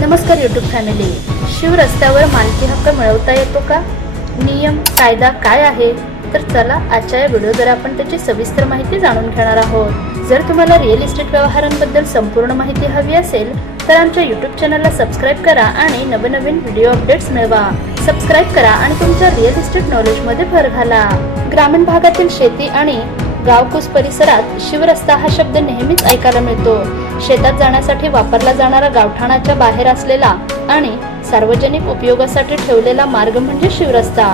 नमस्कार YouTube family Shiv रस्त्यावर मालकी हक्क मिळवता येतो का? नियम कायदा काय आहे? तर चला आजच्या या व्हिडिओद्वारे आपण त्याची सविस्तर माहिती जाणून घेणार आहोत. जर तुम्हाला रिअल इस्टेट व्यवहारांबद्दल संपूर्ण माहिती हवी असेल तर आमच्या यूट्यूब चॅनलला सबस्क्राईब करा आणि नवनवीन व्हिडिओ अपडेट्स मिळवा. सबस्क्राईब करा आणि तुमच्या रिअल इस्टेट नॉलेजमध्ये भर घाला. ग्रामीण भागातील शेती आणि गावकुस परिसरात शिवरस्ता हा शब्द नेहमीच ऐकायला मिळतो. शेतात जाण्यासाठी वापरला जाणारा गावठाणाच्या बाहेर असलेला आणि सार्वजनिक उपयोगासाठी ठेवलेला मार्ग म्हणजे शिवरस्ता.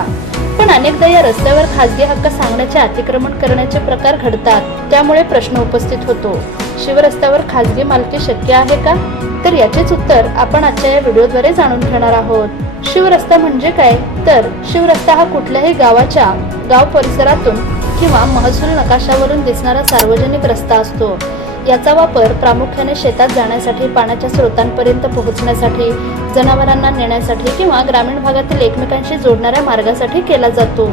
पण अनेकदा या रस्त्यावर खासगी हक्क सांगण्याचे अतिक्रमण करण्याचे प्रकार घडतात त्यामुळे प्रश्न उपस्थित होतो. शिवरस्त्यावर खासगी मालकी शक्य आहे का? तर याचेच उत्तर आपण आजच्या या व्हिडिओद्वारे जाणून घेणार आहोत. शिवरस्ता म्हणजे काय? तर शिवरस्ता हा कुठल्याही गावाच्या गाव परिसरातून किंवा महसूल नकाशावरून दिसणारा सार्वजनिक रस्ता असतो. याचा वापर प्रामुख्याने शेतात जाण्यासाठी पाण्याच्या स्रोतांपर्यंत पोहोचण्यासाठी जनावरांना नेण्यासाठी किंवा ग्रामीण भागातील एकमेकांशी जोडणाऱ्या मार्गासाठी केला जातो.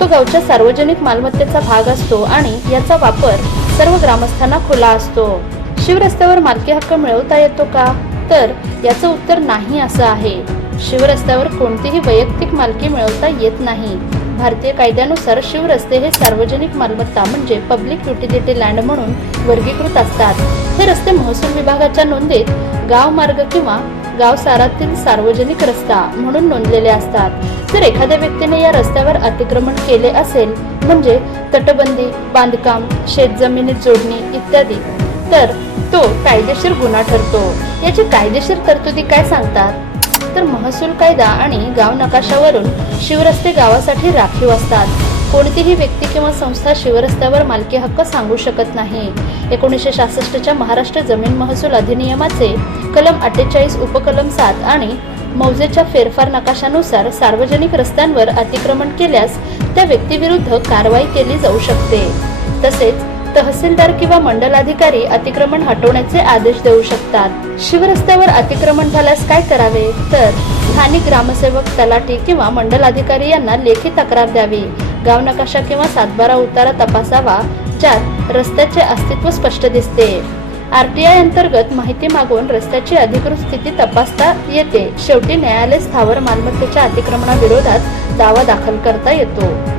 तो गावच्या सार्वजनिक मालमत्तेचा भाग असतो आणि याचा वापर सर्व ग्रामस्थांना खुला असतो. शिवरस्त्यावर मालकी हक्क मिळवता येतो का? तर याचं उत्तर नाही असं आहे. शिवरस्त्यावर कोणतीही वैयक्तिक मालकी मिळवता येत नाही. भारतीय कायद्यानुसार शिवरस्ते हे सार्वजनिक मालमत्ता म्हणजे पब्लिक युटिलिटी लँड म्हणून वर्गीकृत असतात. हे रस्ते महसूल विभागाच्या नोंदीत गाव मार्ग किंवा गाव सारातील सार्वजनिक रस्ता म्हणून नोंदलेले असतात. जर एखाद्या व्यक्तीने या रस्त्यावर अतिक्रमण केले असेल म्हणजे तटबंदी बांधकाम शेतजमिनीत जोडणी इत्यादी तर तो कायदेशीर गुन्हा ठरतो. याची कायदेशीर तरतुदी काय सांगतात? तर महसूल कायदा आणि गाव नकाशावरून शिवरस्ते गावासाठी राखीव असतात. कोणतीही व्यक्ती किंवा संस्था शिवरस्त्यावर मालकी हक्क सांगू शकत नाही. एकोणीसशे सहासष्टच्या महाराष्ट्र जमीन महसूल अधिनियमाचे कलम अठ्ठेचाळीस उपकलम सात आणि मौजेच्या फेरफार नकाशानुसार सार्वजनिक रस्त्यांवर अतिक्रमण केल्यास त्या व्यक्तीविरुद्ध कारवाई केली जाऊ शकते. तसेच तहसीलदार किंवा मंडलाधिकारी अतिक्रमण हटवण्याचे आदेश देऊ शकतात. शिवरस्त्यावर अतिक्रमण झाल्यास काय करावे? तर स्थानिक ग्रामसेवक तलाठी किंवा मंडलाधिकारी यांना लेखी तक्रार द्यावी. गाव नकाशा किंवा सातबारा उतारा तपासावा ज्यात रस्त्याचे अस्तित्व स्पष्ट दिसते. आरटीआय अंतर्गत माहिती मागून रस्त्याची अधिकृत स्थिती तपासता येते. शेवटी न्यायालय स्थावर मालमत्तेच्या अतिक्रमणाविरोधात दावा दाखल करता येतो.